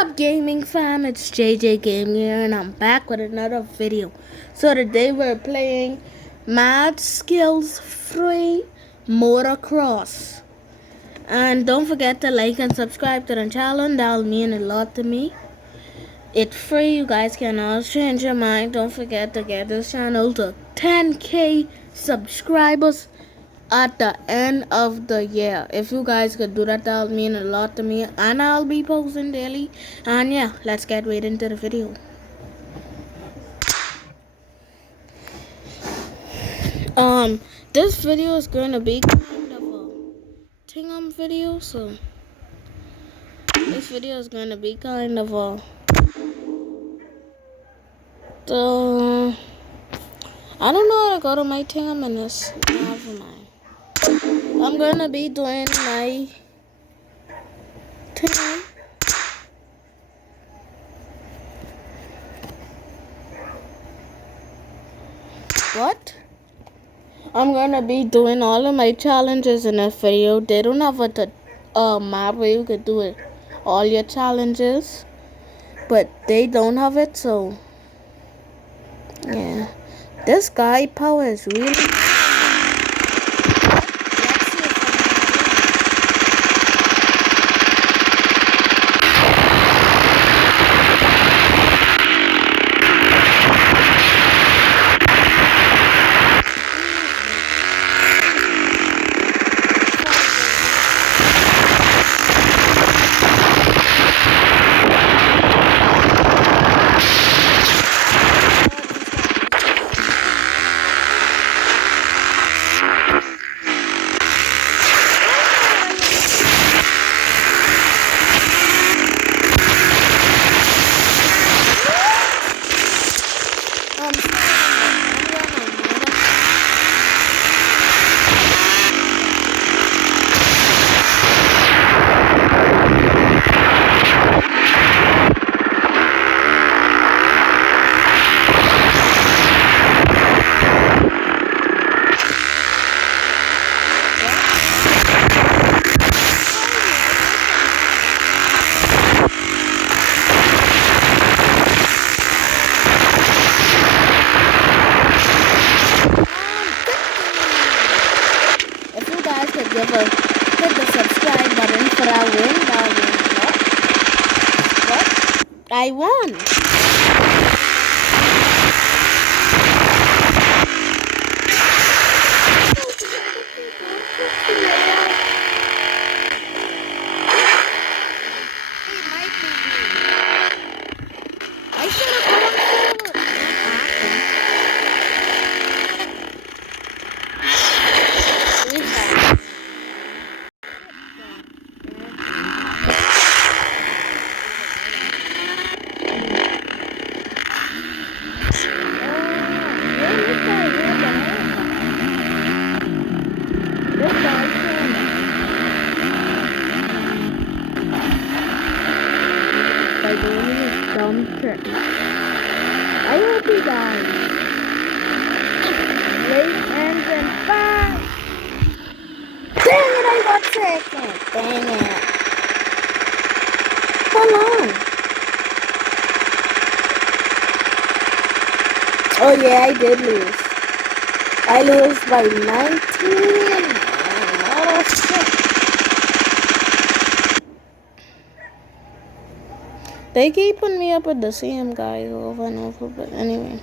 up, gaming fam? It's JJ Game here, and I'm back with another video. So today we're playing Mad Skills Motocross. And don't forget to like and subscribe to the channel. That'll mean a lot to me. It's free. You guys can always change your mind. Don't forget to get this channel to 10K subscribers at the end of the year. If you guys could do that, that'll mean a lot to me, and I'll be posting daily. And yeah, let's get right into the video. This video is going to be kind of a tingum video, so this video is going to be kind of a I don't know how to go to my tingum in this. Never mind. I'm gonna be doing my tingum. What? I'm gonna be doing all of my challenges in this video. They don't have a map where you could do it, all your challenges, but they don't have it, so yeah. This guy power is really. Hit the subscribe button for our win. What? I won. I should have gone forward. I hope you guys late engine 5. Dang it, I got second. Dang it. Hold on. Oh yeah, I did lose. I lose by 19. Oh shit. They keeping me up with the same guy over and over, but anyway.